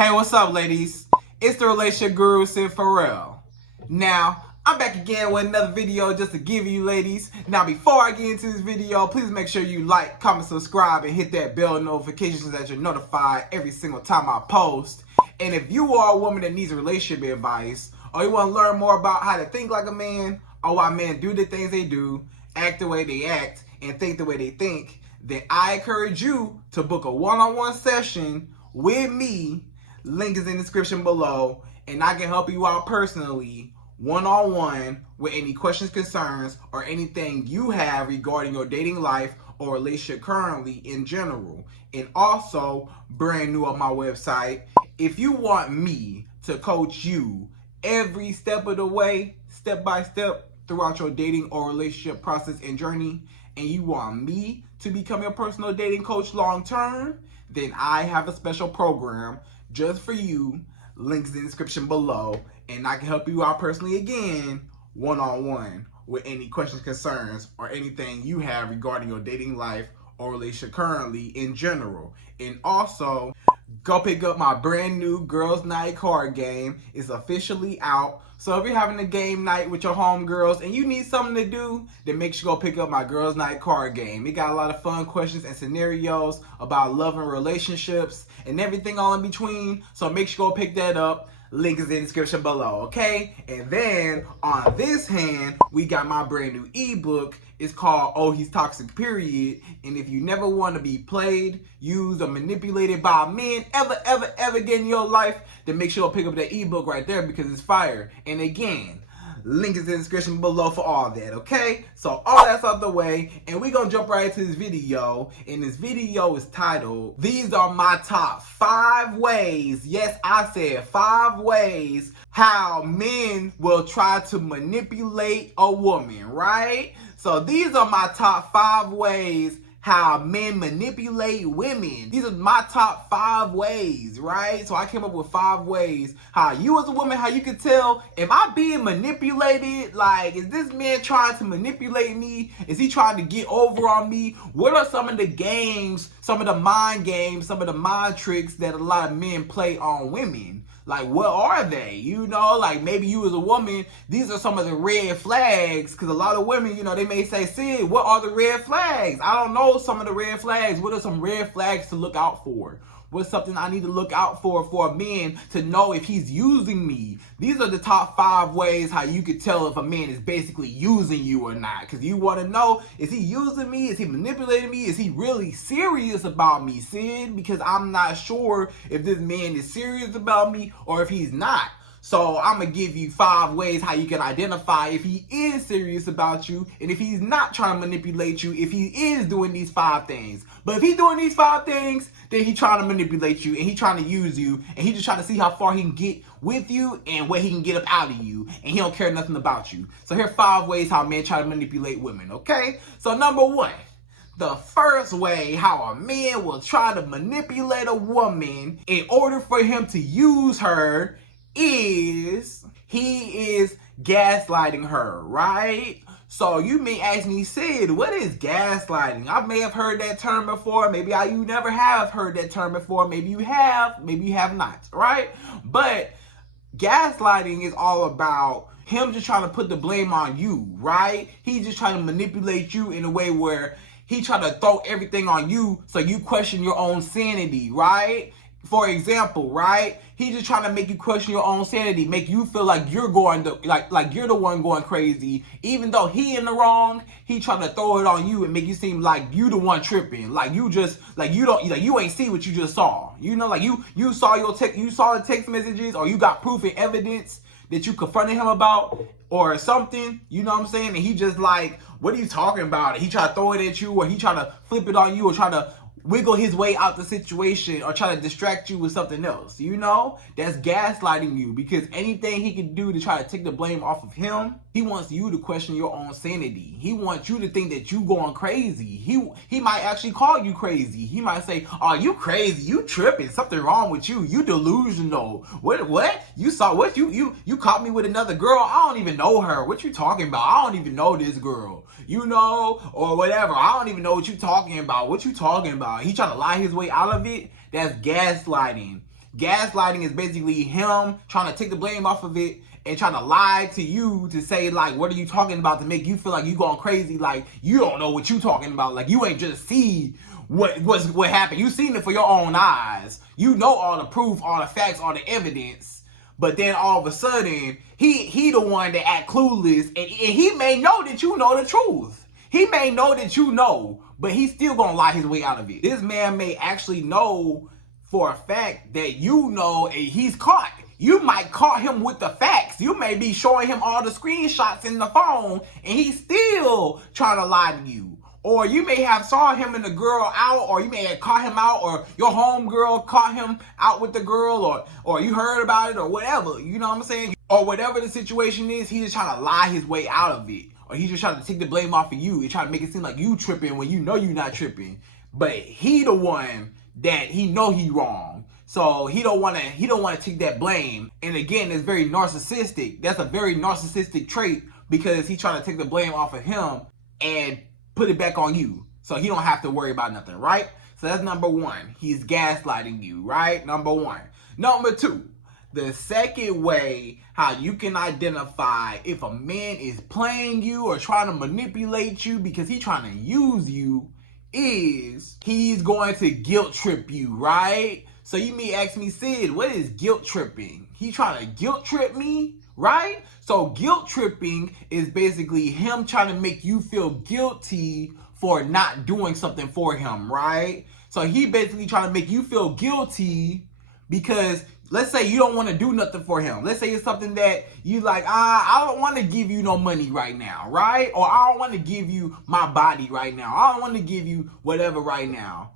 Hey, what's up, ladies? It's the relationship guru, Sydd Ferrell. Now, I'm back again with another video just to give you ladies. Now, before I get into this video, please make sure you like, comment, subscribe, and hit that bell notification so that you're notified every single time I post. And if you are a woman that needs relationship advice, or you want to learn more about how to think like a man, or why men do the things they do, act the way they act, and think the way they think, then I encourage you to book a one-on-one session with me. Link is in the description below, and I can help you out personally, one-on-one, with any questions, concerns, or anything you have regarding your dating life or relationship currently in general. And also, brand new on my website, if you want me to coach you every step of the way, step by step, throughout your dating or relationship process and journey, and you want me to become your personal dating coach long term, then I have a special program just for you. Links in the description below, and I can help you out personally again, one-on-one, with any questions, concerns, or anything you have regarding your dating life or relationship currently in general. And also, go pick up my brand new Girls Night card game. It's officially out. So if you're having a game night with your homegirls and you need something to do, then make sure you go pick up my Girls Night card game. It got a lot of fun questions and scenarios about love and relationships and everything all in between. So make sure you go pick that up. Link is in the description below, okay? And then on this hand, we got my brand new ebook. It's called Oh, He's Toxic, Period. And if you never want to be played, used, or manipulated by men ever again in your life, then make sure to pick up that ebook right there because it's fire. And again, link is in the description below for all that, okay? So all that's out the way, and we're gonna jump right into this video. And this video is titled, These Are My Top 5 Ways, yes, I said 5 ways, how men will try to manipulate a woman, right? So these are my top 5 ways how men manipulate women. These are my top 5 ways, right? So I came up with 5 ways how you as a woman, how you can tell, am I being manipulated? Like, is this man trying to manipulate me? Is he trying to get over on me? What are some of the games, some of the mind games, some of the mind tricks that a lot of men play on women? Like, what are they? You know, like maybe you as a woman, these are some of the red flags. Because a lot of women, you know, they may say, Sydd, what are the red flags? I don't know some of the red flags. What are some red flags to look out for? What's something I need to look out for a man to know if he's using me? These are the top 5 ways how you could tell if a man is basically using you or not. Because you want to know, is he using me? Is he manipulating me? Is he really serious about me, Sydd? Because I'm not sure if this man is serious about me or if he's not. So I'm going to give you 5 ways how you can identify if he is serious about you and if he's not trying to manipulate you, if he is doing these 5 things. But if he's doing these 5 things, then he's trying to manipulate you and he's trying to use you and he's just trying to see how far he can get with you and what he can get up out of you, and he don't care nothing about you. So here are 5 ways how men try to manipulate women, okay? So number 1. The first way how a man will try to manipulate a woman in order for him to use her is he is gaslighting her, right? So you may ask me, Sydd, what is gaslighting? I may have heard that term before. Maybe you never have heard that term before. Maybe you have, maybe you have not, right? But gaslighting is all about him just trying to put the blame on you, right? He's just trying to manipulate you in a way where he trying to throw everything on you so you question your own sanity, right? For example, right? He's just trying to make you question your own sanity, make you feel like you're going to, like you're the one going crazy, even though he in the wrong. He trying to throw it on you and make you seem like you the one tripping, like you just, like you don't, like you ain't see what you just saw. You know, like you saw you saw the text messages, or you got proof and evidence that you confronted him about or something. You know what I'm saying? And he just like, what are you talking about? He try to throw it at you, or he try to flip it on you, or try to wiggle his way out the situation, or try to distract you with something else. You know, that's gaslighting you, because anything he can do to try to take the blame off of him, he wants you to question your own sanity. He wants you to think that you going crazy. He might actually call you crazy. He might say, oh, you crazy, you tripping, something wrong with you, you delusional. What? You saw what? You caught me with another girl? I don't even know her. What you talking about? I don't even know this girl. You know, or whatever. I don't even know what you talking about. What you talking about? He trying to lie his way out of it. That's gaslighting. Gaslighting is basically him trying to take the blame off of it and trying to lie to you to say, like, what are you talking about, to make you feel like you going crazy, like you don't know what you talking about, like you ain't just see what happened. You seen it for your own eyes. You know all the proof, all the facts, all the evidence. But then all of a sudden, he the one that act clueless, and he may know that you know the truth. He may know that you know, but he's still gonna lie his way out of it. This man may actually know for a fact that you know, and he's caught. You might caught him with the facts. You may be showing him all the screenshots in the phone, and he's still trying to lie to you. Or you may have saw him and the girl out, or you may have caught him out, or your homegirl caught him out with the girl, or you heard about it, or whatever. You know what I'm saying? Or whatever the situation is, he's just trying to lie his way out of it. Or he's just trying to take the blame off of you and trying to make it seem like you tripping when you know you're not tripping. But he the one that he know he wrong. So he don't want to take that blame. And again, it's very narcissistic. That's a very narcissistic trait, because he's trying to take the blame off of him and put it back on you. So he don't have to worry about nothing, right? So that's number one. He's gaslighting you, right? Number one. Number two, the second way how you can identify if a man is playing you or trying to manipulate you because he's trying to use you is he's going to guilt trip you, right? So you may ask me, Sid, what is guilt tripping? He trying to guilt trip me, right? So guilt tripping is basically him trying to make you feel guilty for not doing something for him, right? So he basically trying to make you feel guilty because let's say you don't want to do nothing for him. Let's say it's something that you like, I don't want to give you no money right now, right? Or I don't want to give you my body right now. I don't want to give you whatever right now.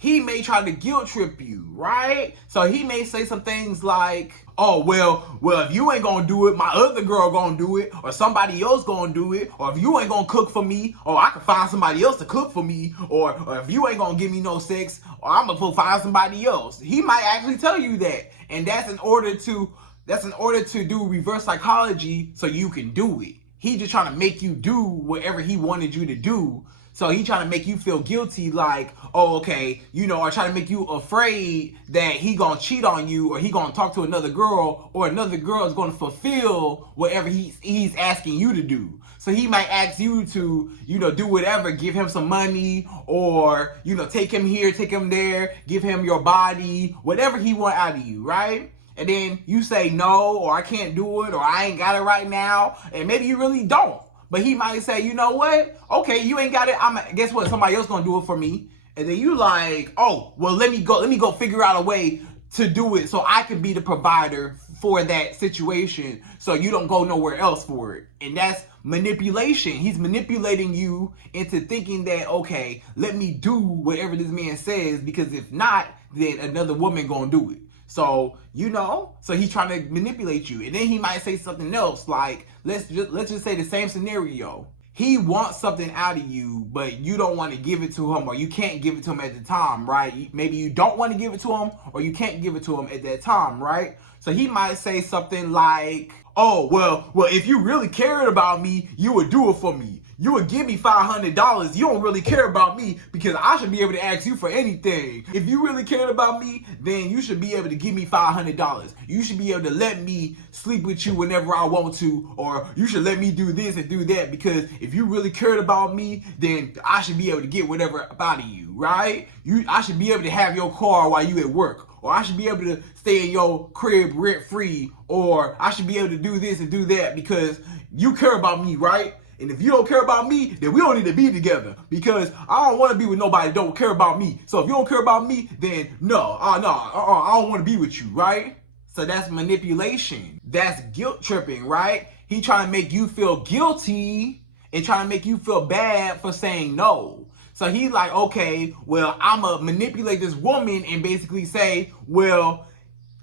He may try to guilt trip you, right? So he may say some things like, oh, well, if you ain't gonna do it, my other girl gonna do it, or somebody else gonna do it, or if you ain't gonna cook for me, or I can find somebody else to cook for me, or if you ain't gonna give me no sex, or I'm gonna find somebody else. He might actually tell you that, and that's in order to do reverse psychology so you can do it. He just trying to make you do whatever he wanted you to do. So he trying to make you feel guilty, like, oh, okay, you know, or trying to make you afraid that he gonna cheat on you, or he gonna talk to another girl, or another girl is gonna fulfill whatever he's asking you to do. So he might ask you to, you know, do whatever, give him some money, or, you know, take him here, take him there, give him your body, whatever he want out of you, right? And then you say no, or I can't do it, or I ain't got it right now, and maybe you really don't. But he might say, you know what? Okay, you ain't got it. Guess what? Somebody else gonna do it for me. And then you like, oh, well, let me go figure out a way to do it so I can be the provider for that situation so you don't go nowhere else for it. And that's manipulation. He's manipulating you into thinking that, okay, let me do whatever this man says, because if not, then another woman gonna do it. So, you know, so he's trying to manipulate you. And then he might say something else, like, let's just say the same scenario. He wants something out of you, but you don't want to give it to him, or you can't give it to him at the time, right? Maybe you don't want to give it to him, or you can't give it to him at that time, right? So he might say something like, oh, well, if you really cared about me, you would do it for me. You would give me $500. You don't really care about me because I should be able to ask you for anything. If you really cared about me, then you should be able to give me $500. You should be able to let me sleep with you whenever I want to, or you should let me do this and do that, because if you really cared about me, then I should be able to get whatever out of you, right? I should be able to have your car while you at work, or I should be able to stay in your crib rent free, or I should be able to do this and do that because you care about me, right? And if you don't care about me, then we don't need to be together, because I don't want to be with nobody that don't care about me. So if you don't care about me, then I don't want to be with you, right? So that's manipulation. That's guilt tripping, right? He trying to make you feel guilty and trying to make you feel bad for saying no. So he's like, okay, well, I'm going to manipulate this woman and basically say, well,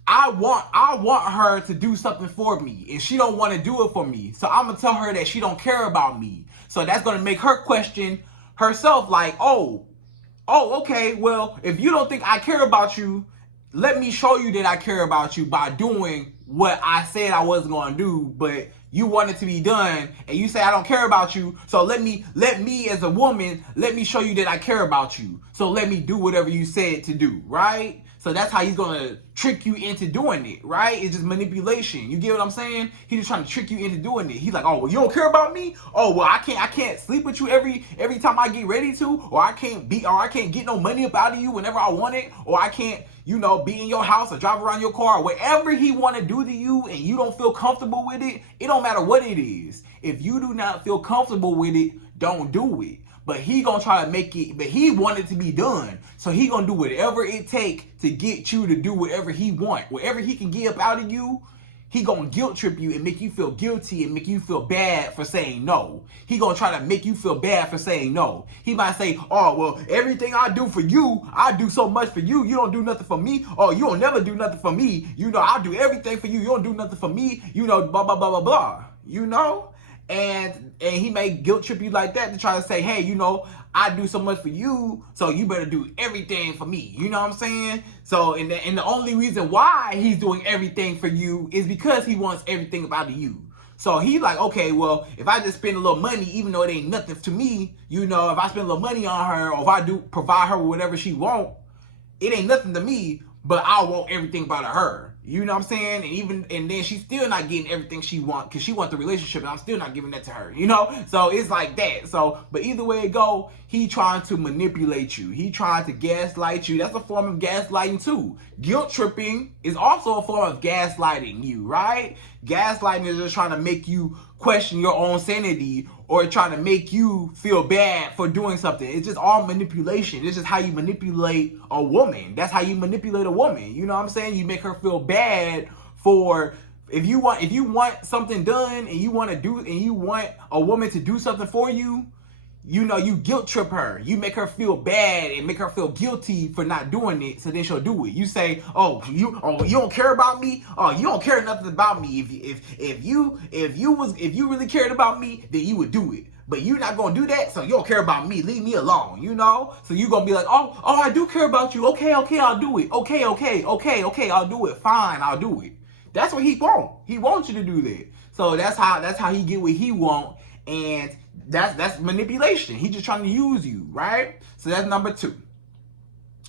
I want her to do something for me, and she don't want to do it for me. So I'm going to tell her that she don't care about me. So that's going to make her question herself, like, oh, okay, well, if you don't think I care about you, let me show you that I care about you by doing what I said I wasn't going to do, but you want it to be done, and you say I don't care about you, so let me as a woman, let me show you that I care about you. So let me do whatever you said to do, right? So that's how he's gonna trick you into doing it, right? It's just manipulation. You get what I'm saying? He's just trying to trick you into doing it. He's like, oh, well, you don't care about me? Oh, well, I can't sleep with you every time I get ready to, or I can't get no money up out of you whenever I want it, or I can't, be in your house or drive around your car, or whatever he want to do to you, and you don't feel comfortable with it. It don't matter what it is. If you do not feel comfortable with it, don't do it. But he gonna try to make it, but he want it to be done. So he gonna do whatever it take to get you to do whatever he want. Whatever he can get up out of you, he gonna guilt trip you and make you feel guilty and make you feel bad for saying no. He gonna try to make you feel bad for saying no. He might say, oh, well, everything I do for you, I do so much for you. You don't do nothing for me. Oh, you don't never do nothing for me. I'll do everything for you. You don't do nothing for me. Blah, blah, blah, blah, blah. And he may guilt trip you like that to try to say, hey, I do so much for you, so you better do everything for me. You know what I'm saying? So, and the only reason why he's doing everything for you is because he wants everything about you. So he's like, okay, well, if I just spend a little money, even though it ain't nothing to me, if I spend a little money on her, or if I do provide her with whatever she want, it ain't nothing to me, but I want everything about her. You know what I'm saying? And then she's still not getting everything she wants because she wants the relationship, and I'm still not giving that to her. So it's like that. So, but either way it go, he trying to manipulate you. He trying to gaslight you. That's a form of gaslighting too. Guilt tripping is also a form of gaslighting you, right? Gaslighting is just trying to make you question your own sanity, or trying to make you feel bad for doing something. It's just all manipulation. It's just how you manipulate a woman. That's how you manipulate a woman. You know what I'm saying? You make her feel bad for, if you want something done, and you want a woman to do something for you, you guilt trip her. You make her feel bad and make her feel guilty for not doing it, so then she'll do it. You say, oh, you don't care about me? Oh, you don't care nothing about me. If you really cared about me, then you would do it. But you're not gonna do that, so you don't care about me. Leave me alone, So you're gonna be like, oh, I do care about you. Okay, I'll do it. Okay, I'll do it. Fine, I'll do it. That's what he want. He wants you to do that. So that's how he get what he want, and that's manipulation. He's just trying to use you, right? So that's number 2.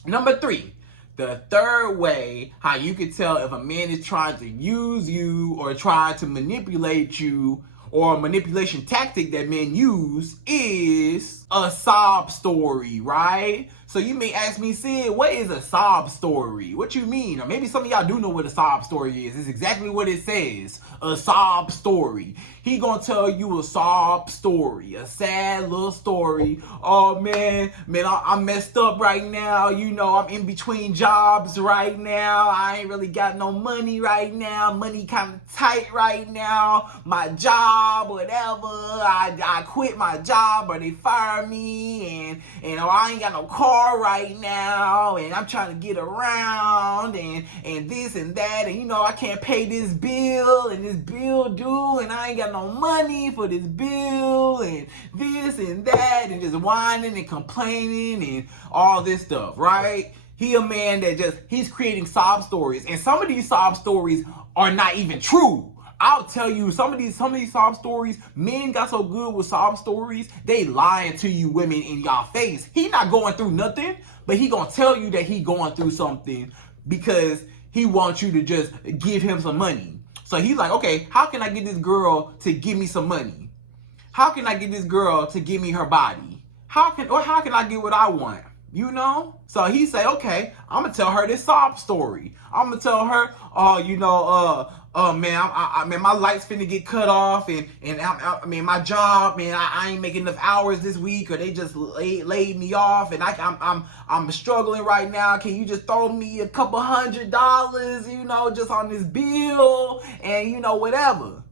Number 3, the third way how you can tell if a man is trying to use you or trying to manipulate you, or a manipulation tactic that men use, is a sob story, right? So you may ask me, Sid, what is a sob story? What you mean? Or maybe some of y'all do know what a sob story is. It's exactly what it says. A sob story. He gonna tell you a sob story, a sad little story. Oh man, I'm messed up right now. I'm in between jobs right now. I ain't really got no money right now. Money kind of tight right now. My job, whatever. I quit my job, or they fired me, and I ain't got no car right now, and I'm trying to get around, and this and that, and I can't pay this bill, and this bill due, and I ain't got no money for this bill, and this and that, and just whining and complaining and all this stuff, right? He a man that he's creating sob stories, and some of these sob stories are not even true. I'll tell you, some of these sob stories, men got so good with sob stories, they lying to you women in y'all face. He not going through nothing, but he gonna tell you that he going through something because he wants you to just give him some money. So he's like, okay, how can I get this girl to give me some money? How can I get this girl to give me her body? How can I get what I want? So he say, okay, I'm gonna tell her this sob story. I'm gonna tell her, man, my lights finna get cut off, and my job, man, I ain't making enough hours this week, or they just laid me off, and I'm struggling right now. Can you just throw me a couple $100, just on this bill, and whatever.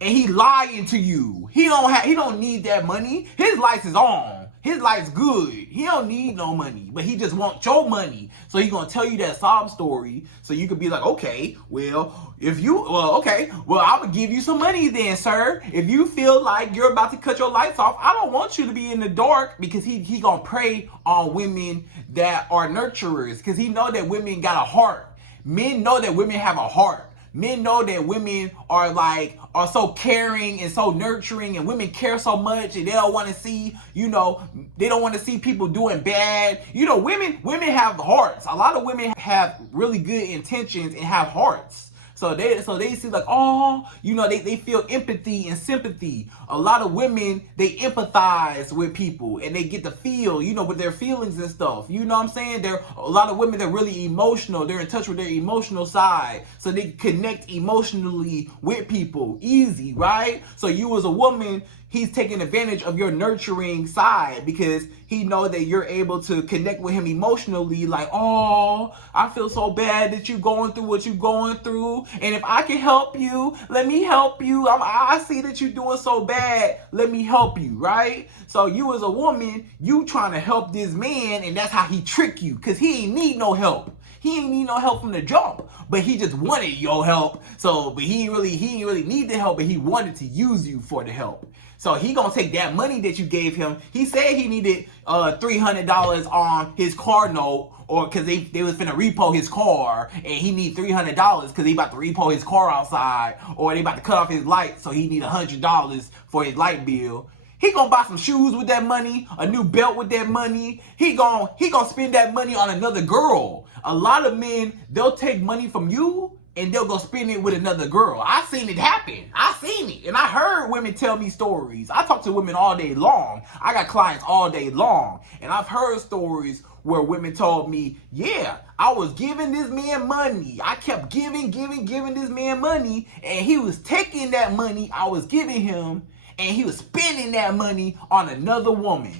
And he lying to you. He don't need that money. His lights is on. His life's good. He don't need no money, but he just wants your money. So he's gonna tell you that sob story, so you could be like, okay, I'm gonna give you some money then, sir. If you feel like you're about to cut your lights off, I don't want you to be in the dark, because he gonna prey on women that are nurturers, because he know that women got a heart. Men know that women have a heart. Men know that women are so caring and so nurturing, and women care so much, and they don't want to see, they don't want to see people doing bad. Women have hearts. A lot of women have really good intentions and have hearts. So they see like, oh, they feel empathy and sympathy. A lot of women, they empathize with people and they get to feel, with their feelings and stuff. You know what I'm saying? A lot of women, they're really emotional. They're in touch with their emotional side. So they connect emotionally with people easy, right? So you as a woman, he's taking advantage of your nurturing side because he knows that you're able to connect with him emotionally. Like, oh, I feel so bad that you're going through what you're going through. And if I can help you, let me help you. I see that you're doing so bad. Let me help you, right? So you as a woman, you trying to help this man, and that's how he trick you, because he ain't need no help. He ain't need no help from the jump, but he just wanted your help. But he ain't really need the help, but he wanted to use you for the help. So he gonna take that money that you gave him. He said he needed $300 on his car note, or because they was finna repo his car, and he need $300 because they about to repo his car outside, or they about to cut off his light, so he need $100 for his light bill. He gonna buy some shoes with that money, a new belt with that money. He gonna spend that money on another girl. A lot of men, they'll take money from you and they'll go spend it with another girl. I seen it happen. I seen it. And I heard women tell me stories. I talk to women all day long. I got clients all day long. And I've heard stories where women told me, yeah, I was giving this man money. I kept giving this man money. And he was taking that money I was giving him, and he was spending that money on another woman.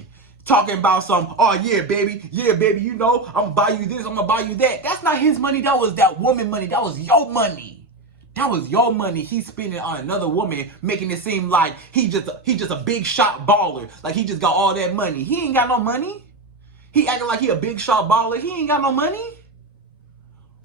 Talking about oh yeah, baby, I'm gonna buy you this, I'm gonna buy you that. That's not his money, that was that woman money, that was your money. That was your money he's spending on another woman, making it seem like he just a big shot baller, like he just got all that money. He ain't got no money. He acting like he a big shot baller, he ain't got no money.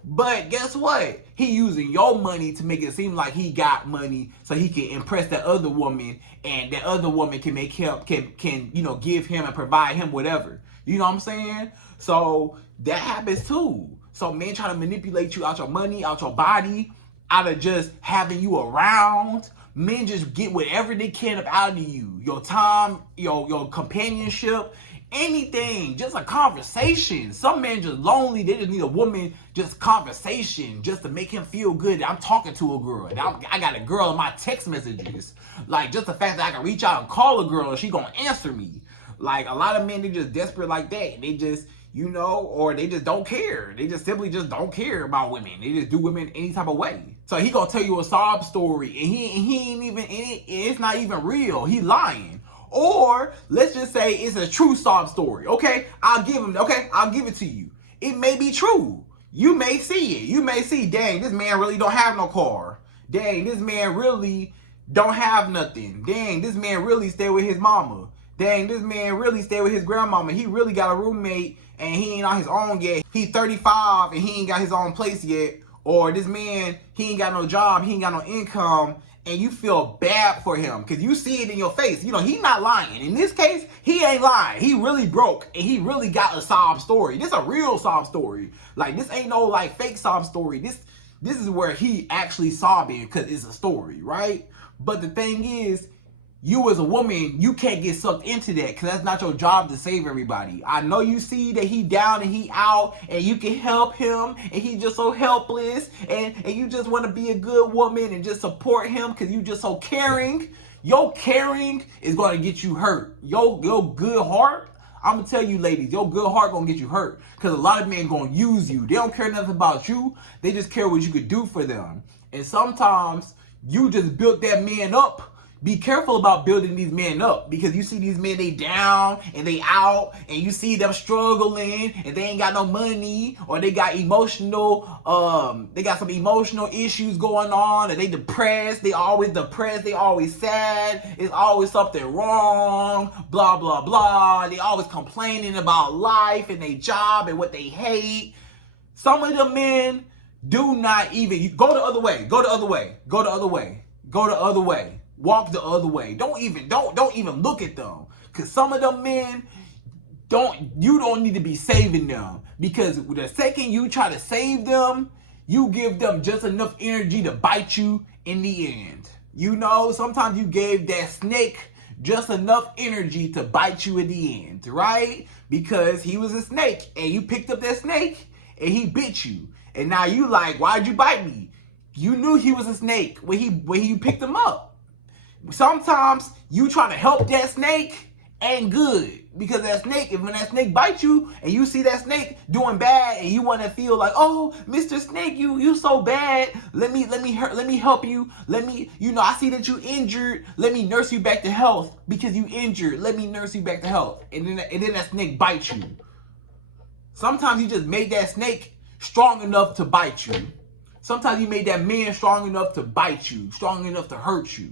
But guess what? He using your money to make it seem like he got money so he can impress that other woman, and that other woman can make him, can give him and provide him whatever. You know what I'm saying? So that happens too. So men try to manipulate you out your money, out your body, out of just having you around. Men just get whatever they can out of you. Your time, your companionship, anything, just a conversation. Some men just lonely. They just need a woman, just conversation, just to make him feel good that I'm talking to a girl. I got a girl in my text messages. Like, just the fact that I can reach out and call a girl and she gonna answer me. Like, a lot of men, they just desperate like that. They just, or they just don't care. They just simply just don't care about women. They just do women any type of way. So he gonna tell you a sob story, and he ain't even, it's not even real. He lying. Or let's just say it's a true sob story. Okay, I'll give it to you. It may be true. You may see it. You may see, dang, this man really don't have no car. Dang, this man really don't have nothing. Dang, this man really stay with his mama. Dang, this man really stay with his grandmama. He really got a roommate and he ain't on his own yet. He 35 and he ain't got his own place yet. Or this man, he ain't got no job, he ain't got no income, and you feel bad for him because you see it in your face. He's not lying. In this case, he ain't lying. He really broke, and he really got a sob story. This a real sob story. Like, this ain't no like fake sob story. This is where he actually sobbing because it's a story, right? But the thing is, you as a woman, you can't get sucked into that because that's not your job to save everybody. I know you see that he down and he out and you can help him and he just so helpless and you just want to be a good woman and just support him because you just so caring. Your caring is going to get you hurt. Your good heart, I'm going to tell you ladies, your good heart going to get you hurt because a lot of men going to use you. They don't care nothing about you. They just care what you could do for them. And sometimes you just built that man up. Be careful about building these men up because you see these men, they down and they out and you see them struggling and they ain't got no money or they got they got some emotional issues going on and they depressed, they always sad, it's always something wrong, blah, blah, blah. They always complaining about life and their job and what they hate. Some of the men do not even, go the other way. Walk the other way. Don't even look at them. Cause some of them men you don't need to be saving them. Because the second you try to save them, you give them just enough energy to bite you in the end. You know, sometimes you gave that snake just enough energy to bite you in the end, right? Because he was a snake and you picked up that snake and he bit you. And now you like, why'd you bite me? You knew he was a snake when you picked him up. Sometimes you try to help that snake ain't good, because that snake, when that snake bites you and you see that snake doing bad and you want to feel like, oh, Mr. Snake, you so bad. Let me help you. I see that you injured. Let me nurse you back to health because you injured. Let me nurse you back to health. And then that snake bites you. Sometimes you just made that snake strong enough to bite you. Sometimes you made that man strong enough to bite you, strong enough to hurt you.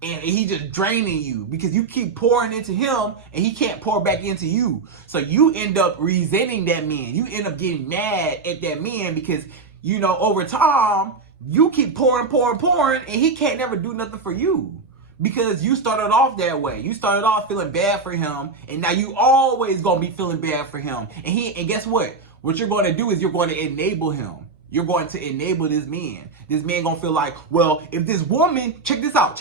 And he just draining you because you keep pouring into him and he can't pour back into you. So you end up resenting that man. You end up getting mad at that man because, over time, you keep pouring, and he can't never do nothing for you. Because you started off that way. You started off feeling bad for him, and now you always gonna be feeling bad for him. And guess what? What you're gonna do is you're going to enable him. You're going to enable this man. This man gonna feel like, well, if this woman, check this out.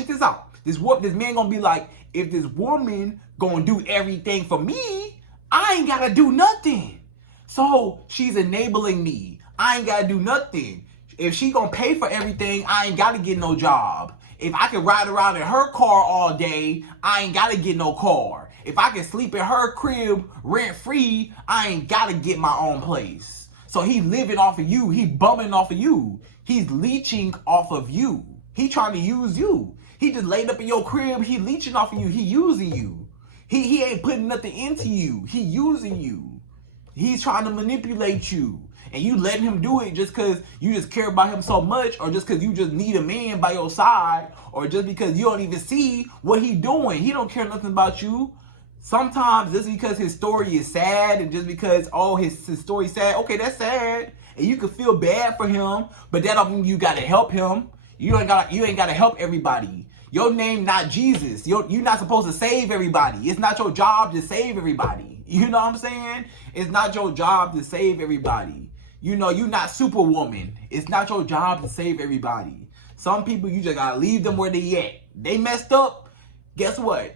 This man gonna be like, if this woman gonna do everything for me, I ain't gotta do nothing. So she's enabling me. I ain't gotta do nothing. If she gonna pay for everything, I ain't gotta get no job. If I can ride around in her car all day, I ain't gotta get no car. If I can sleep in her crib rent free, I ain't gotta get my own place. So he living off of you. He bumming off of you. He's leeching off of you. He trying to use you. He just laid up in your crib. He leeching off of you. He using you. He ain't putting nothing into you. He using you. He's trying to manipulate you. And you letting him do it just because you just care about him so much, or just because you just need a man by your side, or just because you don't even see what he doing. He don't care nothing about you. Sometimes just because his story is sad, and just because, his story's sad, okay, that's sad. And you can feel bad for him, but that don't mean you gotta help him. You ain't gotta help everybody. Your name not Jesus. You're not supposed to save everybody. It's not your job to save everybody. You know what I'm saying? It's not your job to save everybody. You're not Superwoman. It's not your job to save everybody. Some people, you just gotta leave them where they at. They messed up. Guess what?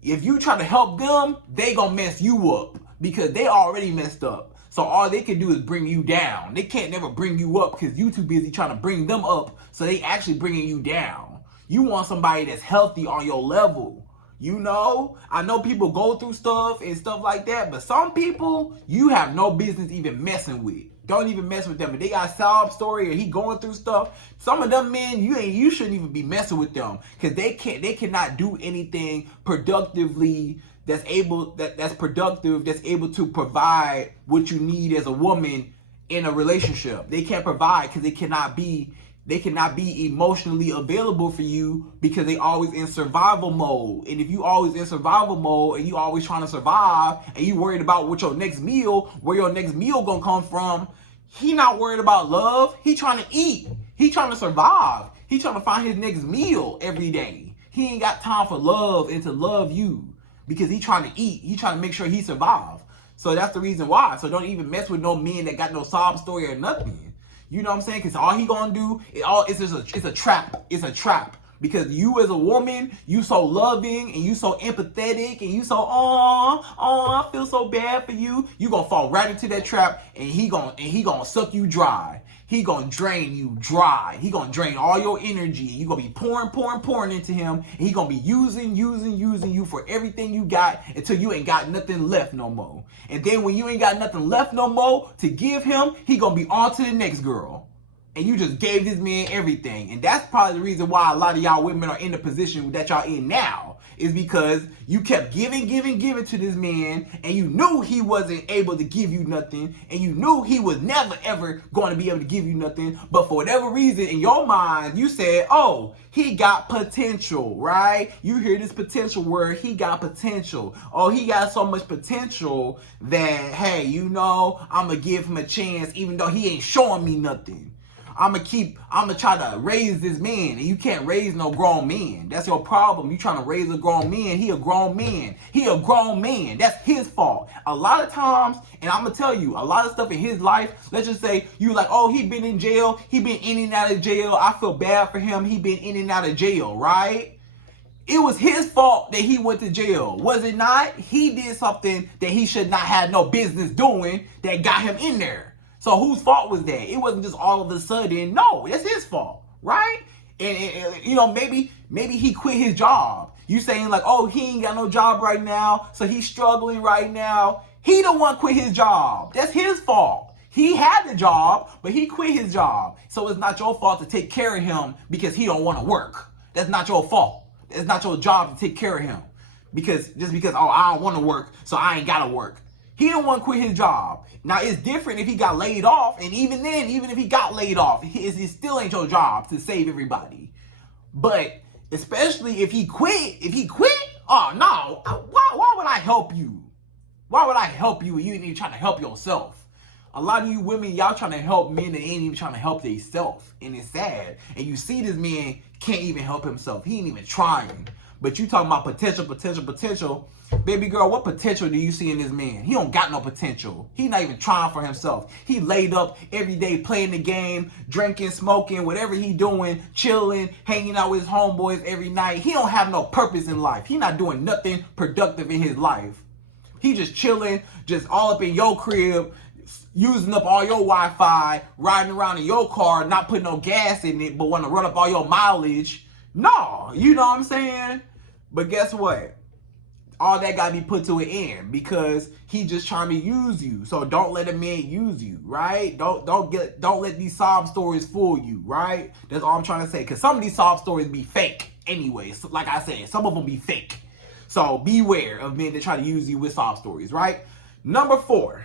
If you try to help them, they gonna mess you up because they already messed up. So all they can do is bring you down. They can't never bring you up because you too busy trying to bring them up. So they actually bringing you down. You want somebody that's healthy on your level. I know people go through stuff and stuff like that, but some people you have no business even messing with. Don't even mess with them. If they got a sob story or he going through stuff, some of them men, you shouldn't even be messing with them because they cannot do anything productively that's productive, that's able to provide what you need as a woman in a relationship. They can't provide because they cannot be emotionally available for you because they always in survival mode. And if you always in survival mode and you always trying to survive and you worried about where your next meal gonna come from, he not worried about love. He trying to eat. He trying to survive. He trying to find his next meal every day. He ain't got time for love and to love you because he trying to eat. He trying to make sure he survive. So that's the reason why. So don't even mess with no men that got no sob story or nothing. You know what I'm saying? Because all he gonna do, it's a trap. It's a trap. Because you as a woman, you so loving and you so empathetic and you so, I feel so bad for you. You gonna fall right into that trap and he gonna suck you dry. He gonna drain you dry. He gonna drain all your energy. You gonna be pouring into him. And he gonna be using you for everything you got until you ain't got nothing left no more. And then when you ain't got nothing left no more to give him, he gonna be on to the next girl. And you just gave this man everything. And that's probably the reason why a lot of y'all women are in the position that y'all in now. Is because you kept giving to this man, and you knew he wasn't able to give you nothing, and you knew he was never ever going to be able to give you nothing, but for whatever reason in your mind you said, oh, he got potential, right? You hear this potential word, he got potential. Oh, he got so much potential that, hey, I'm gonna give him a chance even though he ain't showing me nothing. I'm gonna try to raise this man. And you can't raise no grown man. That's your problem. You trying to raise a grown man. He a grown man. He a grown man. That's his fault. A lot of times, and I'm gonna tell you, a lot of stuff in his life, let's just say you like, oh, he been in jail. He been in and out of jail. I feel bad for him. He been in and out of jail, right? It was his fault that he went to jail, was it not? He did something that he should not have no business doing that got him in there. So whose fault was that? It wasn't just all of a sudden. No, it's his fault, right? And you know, maybe he quit his job. You saying like, oh, he ain't got no job right now, so he's struggling right now. He the one quit his job. That's his fault. He had the job, but he quit his job. So it's not your fault to take care of him because he don't want to work. That's not your fault. It's not your job to take care of him because oh, I don't want to work, so I ain't gotta work. He don't want to quit his job. Now it's different if he got laid off, and even then, even if he got laid off, it still ain't your job to save everybody. But especially if he quit, oh no, why would I help you? Why would I help you when you ain't even trying to help yourself? A lot of you women, y'all trying to help men that ain't even trying to help themselves. And it's sad. And you see this man can't even help himself. He ain't even trying. But you talking about potential. Baby girl, what potential do you see in this man? He don't got no potential. He not even trying for himself. He laid up every day playing the game, drinking, smoking, whatever he doing, chilling, hanging out with his homeboys every night. He don't have no purpose in life. He not doing nothing productive in his life. He just chilling, just all up in your crib, using up all your Wi-Fi, riding around in your car, not putting no gas in it, but want to run up all your mileage. No, you know what I'm saying? But guess what? All that got to be put to an end because he just trying to use you. So don't let a man use you, right? Don't let these sob stories fool you, right? That's all I'm trying to say. Because some of these sob stories be fake anyway. So, like I said, some of them be fake. So beware of men that try to use you with sob stories, right? Number four,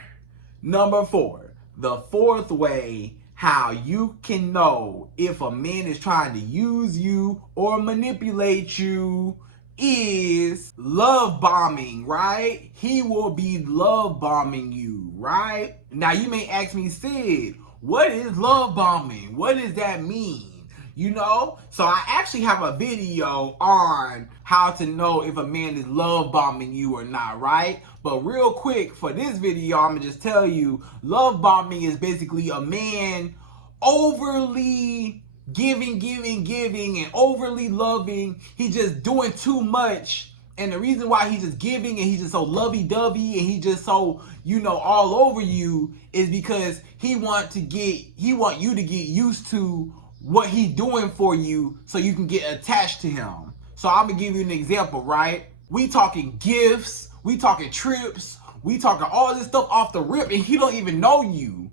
the fourth way how you can know if a man is trying to use you or manipulate you is love bombing, right? He will be love bombing you, right? Now you may ask me, Sid, what is love bombing? What does that mean? You know? So I actually have a video on how to know if a man is love bombing you or not, right? But real quick, for this video, I'm gonna just tell you, love bombing is basically a man overly giving and overly loving. He's just doing too much. And the reason why he's just giving and he's just so lovey-dovey and he's just so, you know, all over you is because he want you to get used to what he's doing for you so you can get attached to him. So I'm gonna give you an example, right? We talking gifts, we talking trips, we talking all this stuff off the rip and he don't even know you.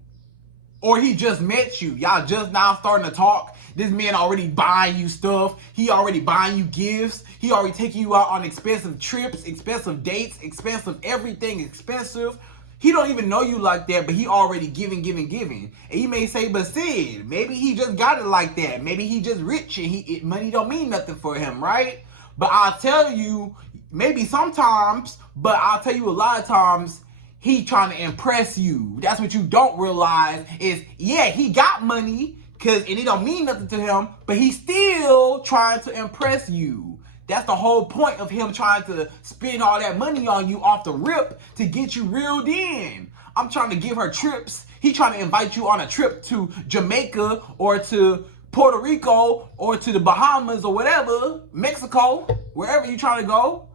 Or he just met you. Y'all just now starting to talk. This man already buying you stuff. He already buying you gifts. He already taking you out on expensive trips, expensive dates, expensive everything, expensive. He don't even know you like that, but he already giving. And you may say, but Sid, maybe he just got it like that. Maybe he just rich and money don't mean nothing for him, right? But I'll tell you, maybe sometimes, but I'll tell you a lot of times, he trying to impress you. That's what you don't realize is, yeah, he got money, and it don't mean nothing to him, but he's still trying to impress you. That's the whole point of him trying to spend all that money on you off the rip to get you reeled in. I'm trying to give her trips. He trying to invite you on a trip to Jamaica or to Puerto Rico or to the Bahamas or whatever, Mexico, wherever you trying to go.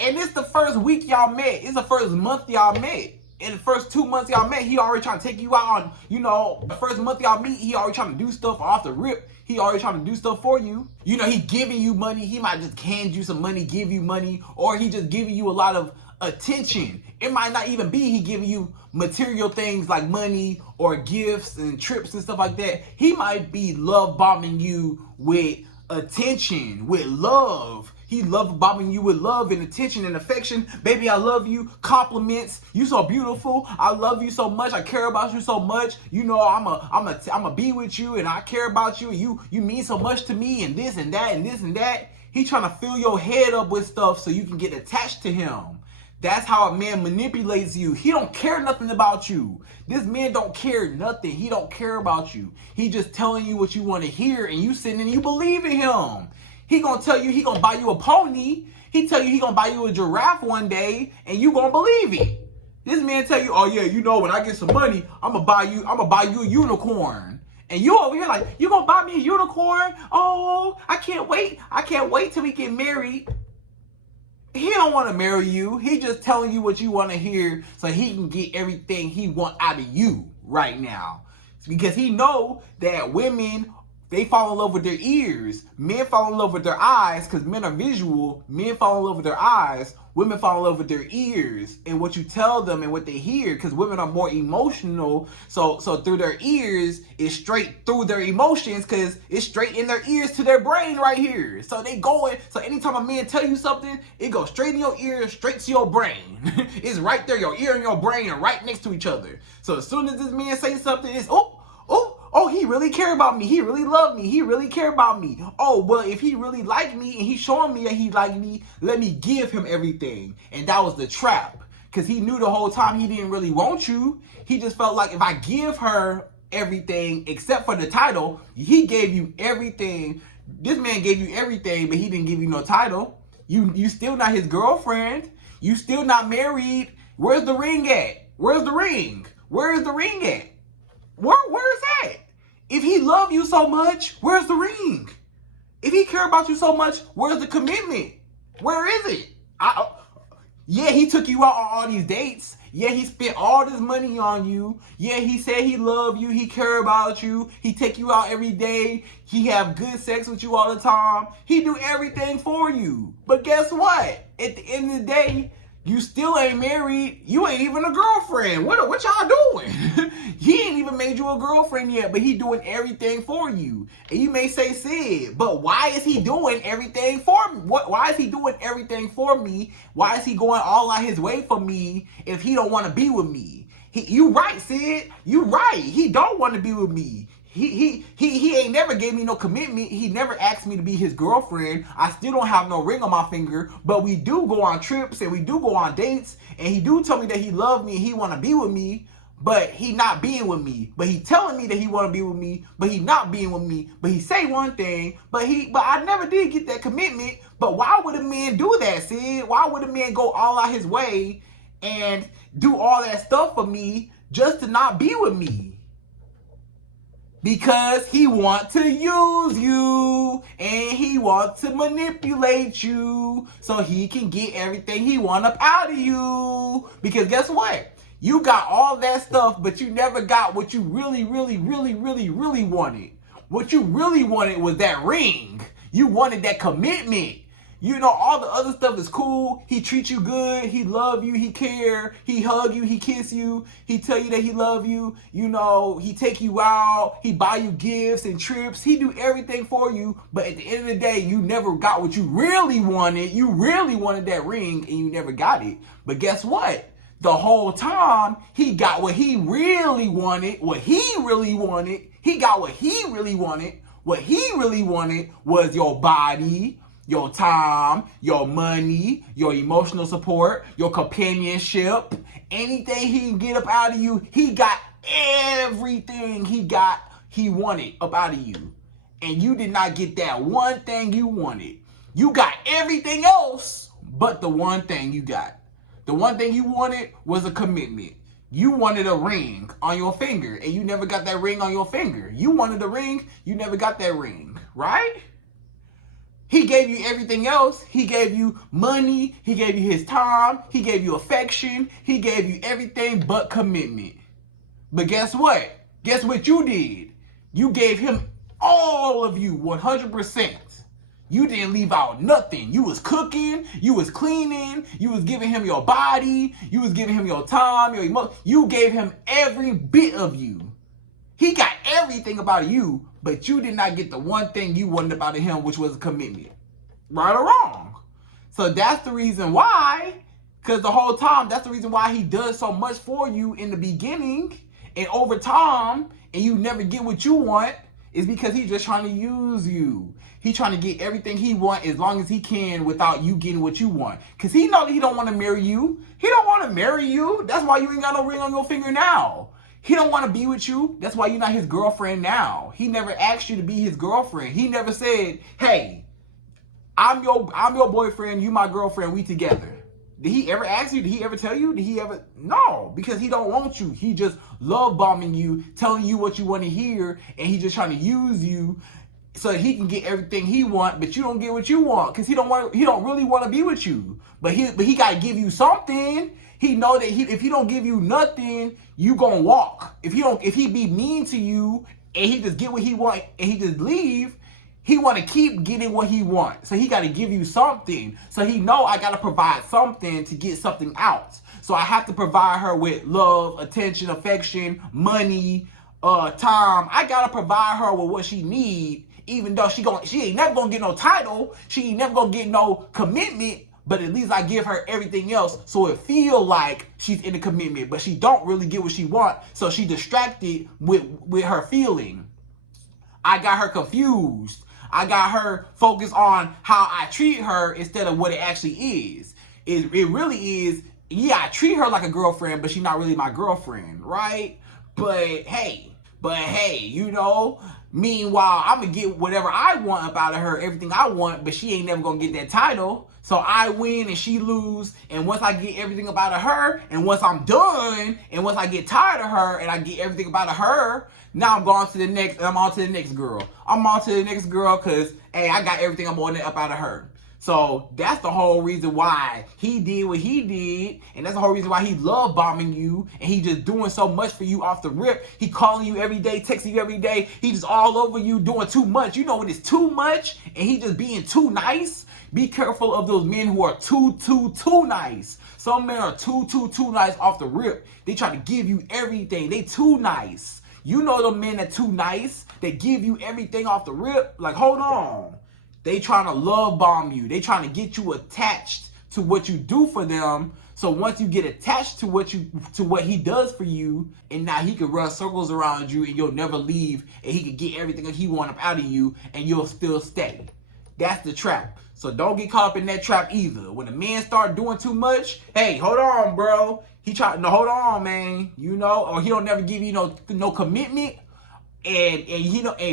And it's the first week y'all met. It's the first month y'all met. In the first 2 months y'all met, he already trying to take you out on, you know, the first month y'all meet, he already trying to do stuff off the rip. He already trying to do stuff for you. You know, he giving you money. He might just hand you some money, give you money, or he just giving you a lot of attention. It might not even be he giving you material things like money or gifts and trips and stuff like that. He might be love bombing you with attention, with love. He love bombing you with love and attention and affection. Baby, I love you. Compliments. You so beautiful. I love you so much. I care about you so much. You know, I'm a be with you and I care about you. And you mean so much to me and this and that and this and that. He trying to fill your head up with stuff so you can get attached to him. That's how a man manipulates you. He don't care nothing about you. This man don't care nothing. He don't care about you. He just telling you what you want to hear, and you sitting and you believe in him. He gonna tell you he gonna buy you a pony. He tell you he gonna buy you a giraffe one day, and you gonna believe it. This man tell you, oh yeah, you know, when I get some money, I'm gonna buy you a unicorn. And you over here like, you gonna buy me a unicorn? Oh, I can't wait. I can't wait till we get married. He don't want to marry you. He just telling you what you want to hear so he can get everything he want out of you right now. It's because he know that women, they fall in love with their ears. Men fall in love with their eyes because men are visual. Men fall in love with their eyes. Women fall in love with their ears and what you tell them and what they hear, because women are more emotional. So through their ears, it's straight through their emotions because it's straight in their ears to their brain right here. So they going. So anytime a man tell you something, it goes straight in your ear, straight to your brain. It's right there. Your ear and your brain are right next to each other. So as soon as this man says something, it's oh, he really care about me. He really love me. He really care about me. Oh, well, if he really like me and he's showing me that he like me, let me give him everything. And that was the trap. Because he knew the whole time he didn't really want you. He just felt like if I give her everything except for the title, he gave you everything. This man gave you everything, but he didn't give you no title. You still not his girlfriend. You still not married. Where's the ring at? Where's the ring? Where is the ring at? Where's that? If he love you so much, where's the ring? If he care about you so much, where's the commitment? Where is it? Yeah, he took you out on all these dates. Yeah, he spent all this money on you. Yeah, he said he love you. He care about you. He take you out every day. He have good sex with you all the time. He do everything for you. But guess what? At the end of the day, you still ain't married. You ain't even a girlfriend. What y'all doing? He ain't even made you a girlfriend yet, but he doing everything for you. And you may say, Sid, but why is he doing everything for me? Why is he doing everything for me? Why is he going all out his way for me if he don't want to be with me? You right, Sid. You right. He don't want to be with me. He ain't never gave me no commitment. He never asked me to be his girlfriend. I still don't have no ring on my finger, but we do go on trips and we do go on dates, and he do tell me that he love me and he want to be with me, but he not being with me. But he telling me that he want to be with me, but he not being with me. But he say one thing, but I never did get that commitment. But why would a man do that, Sid? Why would a man go all out his way and do all that stuff for me just to not be with me? Because he wants to use you and he wants to manipulate you so he can get everything he wants up out of you. Because guess what? You got all that stuff, but you never got what you really wanted. What you really wanted was that ring. You wanted that commitment. You know, all the other stuff is cool. He treat you good. He love you. He care. He hug you. He kiss you. He tell you that he love you. You know, he take you out. He buy you gifts and trips. He do everything for you. But at the end of the day, you never got what you really wanted. You really wanted that ring and you never got it. But guess what? The whole time, he got what he really wanted. What he really wanted. He got what he really wanted. What he really wanted was your body, your time, your money, your emotional support, your companionship, anything he can get up out of you. He got everything he wanted up out of you. And you did not get that one thing you wanted. You got everything else but the one thing you got. The one thing you wanted was a commitment. You wanted a ring on your finger and you never got that ring on your finger. You wanted a ring, you never got that ring, right? He gave you everything else. He gave you money. He gave you his time. He gave you affection. He gave you everything but commitment. But guess what? Guess what you did? You gave him all of you, 100%. You didn't leave out nothing. You was cooking. You was cleaning. You was giving him your body. You was giving him your time, your emotion. You gave him every bit of you. He got everything about you, but you did not get the one thing you wanted about him, which was a commitment. Right or wrong? So that's the reason why, because the whole time, that's the reason why he does so much for you in the beginning and over time, and you never get what you want, It's because he's just trying to use you. He's trying to get everything he wants as long as he can without you getting what you want. Because he know that he don't want to marry you. He don't want to marry you. That's why you ain't got no ring on your finger now. He don't want to be with you. That's why you're not his girlfriend now. He never asked you to be his girlfriend. He never said, hey, I'm your boyfriend, you my girlfriend, we together. Did he ever ask you? Did he ever tell you? Did he ever? No, because he don't want you. He just love bombing you, telling you what you want to hear, and he just trying to use you so that he can get everything he want, but you don't get what you want because he don't really want to be with you. But he gotta give you something. He know that if he don't give you nothing, you gonna walk. If he be mean to you and he just get what he want and he just leave, he want to keep getting what he wants. So he got to give you something. So he know I got to provide something to get something out. So I have to provide her with love, attention, affection, money, time. I got to provide her with what she need, even though she ain't never going to get no title. She ain't never going to get no commitment. But at least I give her everything else so it feel like she's in a commitment. But she don't really get what she want. So she distracted with her feeling. I got her confused. I got her focused on how I treat her instead of what it actually is. It really is, yeah, I treat her like a girlfriend, but she's not really my girlfriend, right? But hey, you know, meanwhile, I'm going to get whatever I want up out of her, everything I want, but she ain't never going to get that title. So I win and she lose, and once I get everything about her, and once I'm done, and once I get tired of her, and I get everything about her, now I'm going to the next, I'm on to the next girl. I'm on to the next girl because, hey, I got everything I'm wanting up out of her. So that's the whole reason why he did what he did, and that's the whole reason why he love bombing you, and he just doing so much for you off the rip. He calling you every day, texting you every day. He just all over you, doing too much. You know when it's too much, and he just being too nice. Be careful of those men who are too nice. Some men are too nice off the rip. They try to give you everything. They too nice. You know the men that too nice. They give you everything off the rip. Like, hold on. They trying to love bomb you. They trying to get you attached to what you do for them. So once you get attached to what he does for you, and now he can run circles around you and you'll never leave, and he can get everything that he wants up out of you and you'll still stay. That's the trap. So don't get caught up in that trap either. When a man start doing too much, hey, hold on, bro. Hold on, man. You know, or he don't never give you no commitment. And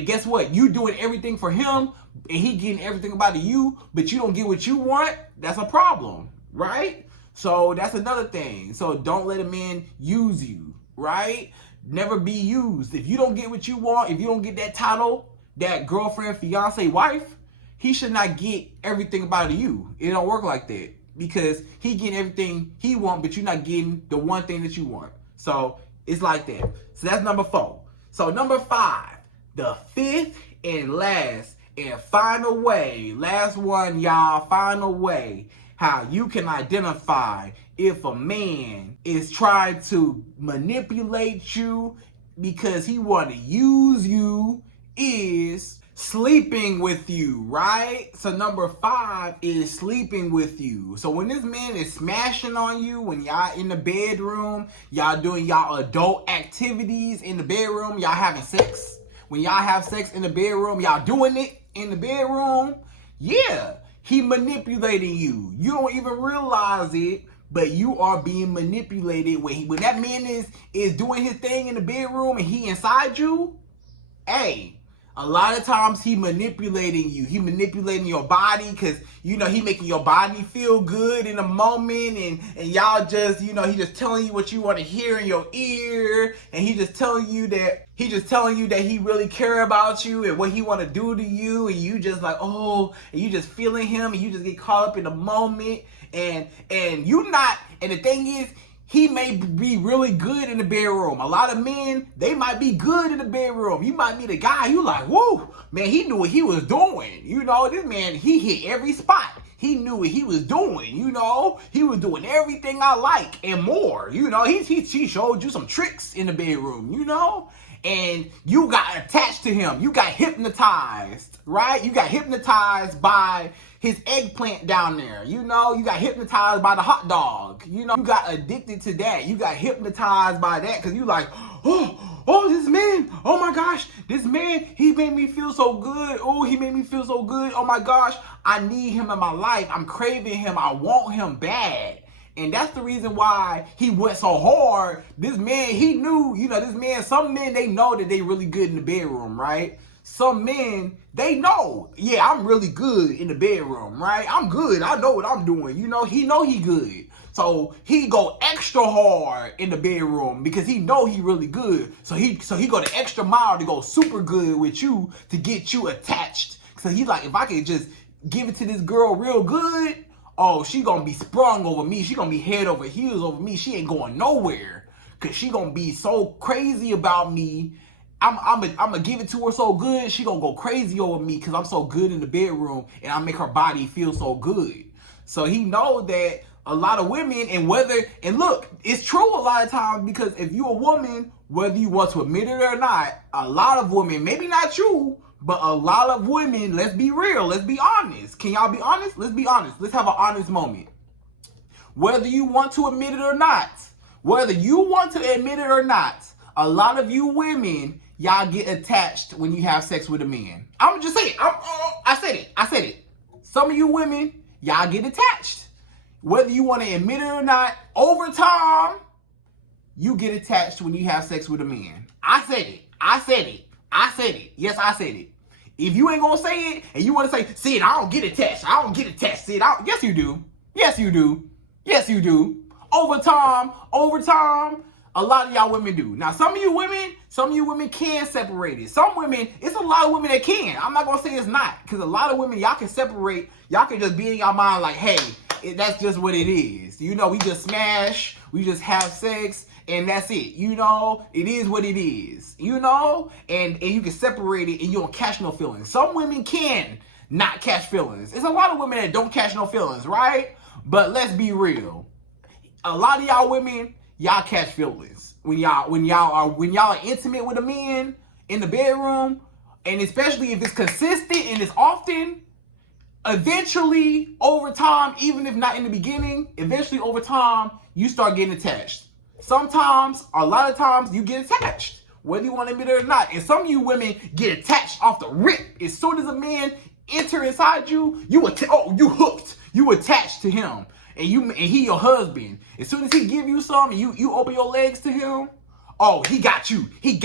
guess what? You doing everything for him, and he getting everything about you, but you don't get what you want. That's a problem, right? So that's another thing. So don't let a man use you, right? Never be used. If you don't get what you want, if you don't get that title, that girlfriend, fiance, wife, he should not get everything about you. It don't work like that because he getting everything he want, but you're not getting the one thing that you want. So it's like that. So that's number 4. So number 5, the 5th and last and final way, last one, y'all, final way, how you can identify if a man is trying to manipulate you because he want to use you is sleeping with you, right? So number 5 is sleeping with you. So when this man is smashing on you, when y'all in the bedroom, y'all doing y'all adult activities in the bedroom, y'all having sex. When y'all have sex in the bedroom, y'all doing it in the bedroom, yeah, he manipulating you. You don't even realize it, but you are being manipulated. When that man is doing his thing in the bedroom and he inside you, hey, a lot of times he manipulating you. He manipulating your body because, you know, he making your body feel good in a moment. And y'all just, you know, he just telling you what you want to hear in your ear. And he just telling you that he really care about you and what he want to do to you. And you just like, oh, and you just feeling him. And you just get caught up in the moment. And you not, and the thing is, he may be really good in the bedroom. A lot of men, they might be good in the bedroom. You might meet a guy, you like, whoa, man, he knew what he was doing. You know, this man, he hit every spot. He knew what he was doing, you know. He was doing everything I like and more. You know, he showed you some tricks in the bedroom, you know. And you got attached to him. You got hypnotized, right? You got hypnotized by his eggplant down there. You know, you got hypnotized by the hot dog. You know, you got addicted to that. You got hypnotized by that because you like, oh, oh, this man, oh my gosh, this man, he made me feel so good. Oh, he made me feel so good. Oh my gosh, I need him in my life. I'm craving him. I want him bad. And that's the reason why he went so hard. This man, he knew, this man, some men, they know that they really good in the bedroom, right? Some men, they know, yeah, I'm really good in the bedroom, right? I'm good. I know what I'm doing. He good. So he go extra hard in the bedroom because he know he really good. So he go the extra mile to go super good with you to get you attached. So he's like, if I can just give it to this girl real good, oh, she gonna be sprung over me. She gonna be head over heels over me. She ain't going nowhere because she gonna be so crazy about me. I'm gonna give it to her so good, she gonna go crazy over me because I'm so good in the bedroom and I make her body feel so good. So he know that a lot of women, and look, it's true a lot of times, because if you a woman, whether you want to admit it or not, a lot of women, maybe not you, but a lot of women, let's be real, let's be honest. Can y'all be honest? Let's be honest. Let's have an honest moment. Whether you want to admit it or not, a lot of you women, y'all get attached when you have sex with a man. I'm gonna just say it. I said it. Some of you women, y'all get attached. Whether you want to admit it or not, over time, you get attached when you have sex with a man. I said it. Yes, I said it. If you ain't gonna say it, and you want to say, Sid, I don't get attached, Sid. Yes, you do. Over time, a lot of y'all women do. Now, some of you women can separate it. Some women, it's a lot of women that can. I'm not gonna say it's not, because a lot of women, y'all can separate. Y'all can just be in your mind like, hey, that's just what it is. We just smash, we just have sex, and that's it. It is what it is. And you can separate it, and you don't catch no feelings. Some women can not catch feelings. It's a lot of women that don't catch no feelings, right? But let's be real. A lot of y'all women, y'all catch feelings when y'all are intimate with a man in the bedroom, and especially if it's consistent and it's often. Eventually, over time, even if not in the beginning, eventually over time, you start getting attached. Sometimes, a lot of times, you get attached, whether you want to admit it or not. And some of you women get attached off the rip. As soon as a man enter inside you, you hooked. You attached to him, and he your husband. As soon as he give you some, and you open your legs to him, oh, he got you. You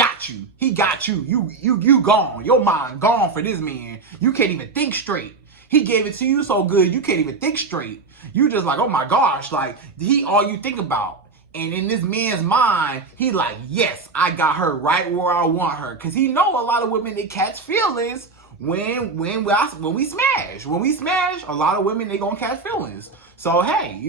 gone. Your mind gone for this man. You can't even think straight. He gave it to you so good, you can't even think straight. You just like, oh my gosh, like, he all you think about. And in this man's mind, he like, yes, I got her right where I want her. Because he know a lot of women, they catch feelings when we smash. When we smash, a lot of women, they gonna catch feelings. So, hey,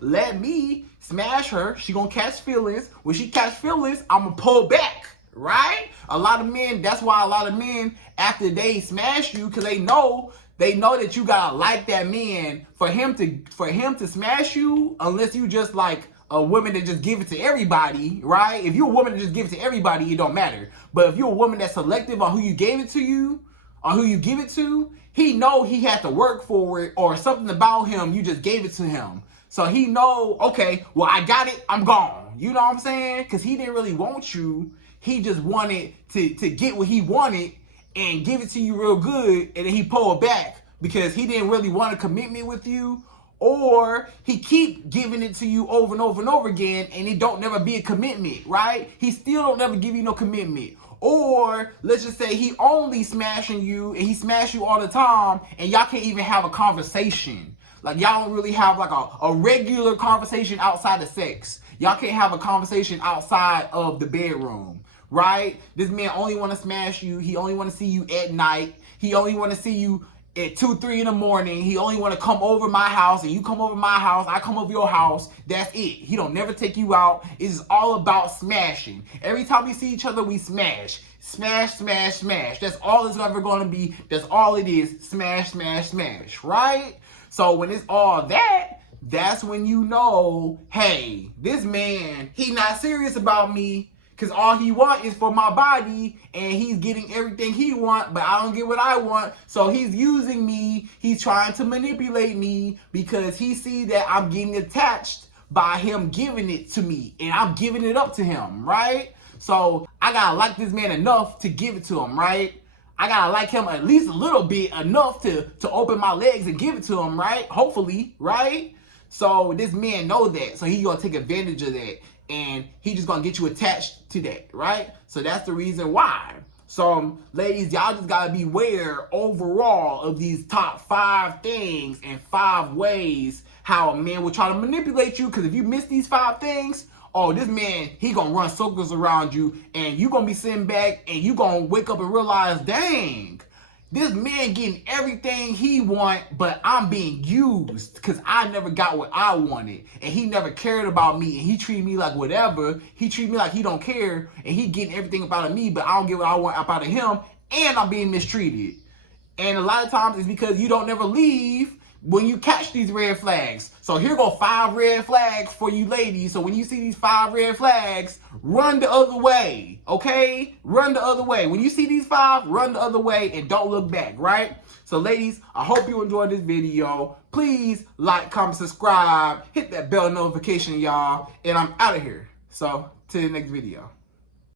let me smash her. She gonna catch feelings. When she catch feelings, I'm gonna pull back, right? A lot of men, that's why a lot of men, after they smash you, because they know that you gotta like that man for him to smash you, unless you just like a woman that just give it to everybody, right? If you're a woman that just give it to everybody, it don't matter. But if you're a woman that's selective on who you gave it to you, or who you give it to, he know he had to work for it, or something about him, you just gave it to him. So he know, okay, well, I got it, I'm gone. You know what I'm saying? Because he didn't really want you. He just wanted to get what he wanted and give it to you real good, and then he pull it back because he didn't really want a commitment with you, or he keep giving it to you over and over and over again, and it don't never be a commitment, right? He still don't never give you no commitment. Or let's just say he only smashing you, and he smash you all the time, and y'all can't even have a conversation. Like, y'all don't really have like a regular conversation outside of sex. Y'all can't have a conversation outside of the bedroom, right? This man only want to smash you. He only want to see you at night. He only want to see you at 2, 3 in the morning. He only want to come over my house, and you come over my house, I come over your house. That's it. He don't never take you out. It's all about smashing. Every time we see each other, we smash. Smash, smash, smash. That's all it's ever going to be. That's all it is. Smash, smash, smash, right? So when it's all that, that's when you know, hey, this man, he not serious about me, because all he want is for my body, and he's getting everything he want, but I don't get what I want. So he's using me. He's trying to manipulate me because he see that I'm getting attached by him giving it to me, and I'm giving it up to him, right? So I gotta like this man enough to give it to him, right? I gotta like him at least a little bit enough to open my legs and give it to him, right? Hopefully, right? So this man know that, so he gonna take advantage of that, and he just gonna get you attached to that, right? So that's the reason why. So ladies, y'all just gotta beware overall of these top 5 things and 5 ways how a man will try to manipulate you. Because if you miss these 5 things, oh, this man, he gonna run circles around you, and you gonna be sitting back and you gonna wake up and realize, dang, this man getting everything he want, but I'm being used because I never got what I wanted, and he never cared about me, and he treated me like whatever. He treated me like he don't care, and he getting everything about me, but I don't get what I want out of him, and I'm being mistreated. And a lot of times it's because you don't never leave when you catch these red flags. So here go 5 red flags for you ladies. So when you see these 5 red flags, run the other way, okay? Run the other way. When you see these 5, run the other way and don't look back, right? So ladies, I hope you enjoyed this video. Please like, comment, subscribe, hit that bell notification, y'all. And I'm out of here. So, to the next video.